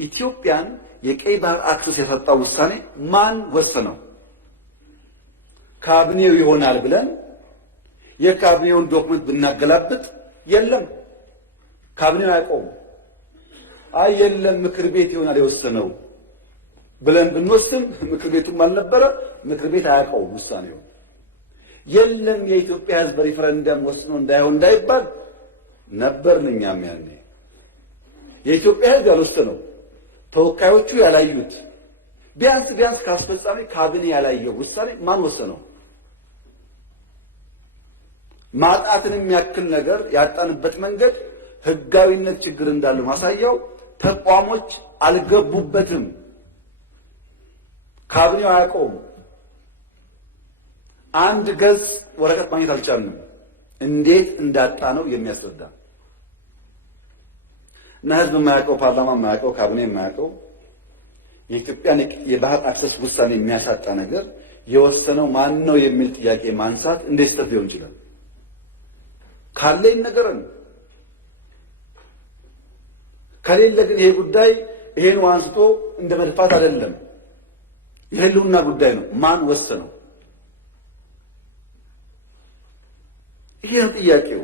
ኢትዮጵያን የቀይ ባህር አክሰስ ያሳጣው ውሳኔ ማን ወሰነው? ካቢኔው ይሆናል ብለን የካቢኔውን ዶክመንት ብናገላብጥ የለም፣ ካቢኔው አያውቀውም። አይ የለም ምክር ቤት ይሆናል የወሰነው ብለን ብንወስን ምክር ቤቱም አልነበረ፣ ምክር ቤት አያውቀውም ውሳኔው። የለም የኢትዮጵያ ሕዝብ ሪፈረንደም ወስኖ እንዳይባል ነበርን እኛም ያኔ። የኢትዮጵያ ሕዝብ ያልወሰነው ተወካዮቹ ያላዩት ቢያንስ ካስፈጻሚ ካቢኔ ያላየው ውሳኔ ማን ወሰነው? ማጣትንም ያክል ነገር ያጣንበት መንገድ ህጋዊነት ችግር እንዳለ ማሳያው ተቋሞች አልገቡበትም። ካቢኔው አያውቀውም። አንድ ገጽ ወረቀት ማግኘት አልቻልንም። እንዴት እንዳጣ ነው የሚያስረዳ እና ህዝብ የማያውቀው፣ ፓርላማ የማያውቀው፣ ካቢኔ የማያውቀው የኢትዮጵያን የባህር አክሰስ ውሳኔ የሚያሳጣ ነገር የወሰነው ማን ነው የሚል ጥያቄ ማንሳት እንዴት ስህተት ሊሆን ይችላል? ካለ ይነገረን። ከሌለ ግን ይሄ ጉዳይ ይሄን አንስቶ እንደ መድፋት አይደለም፣ የህልውና ጉዳይ ነው። ማን ወሰነው? ይሄ ነው ጥያቄው።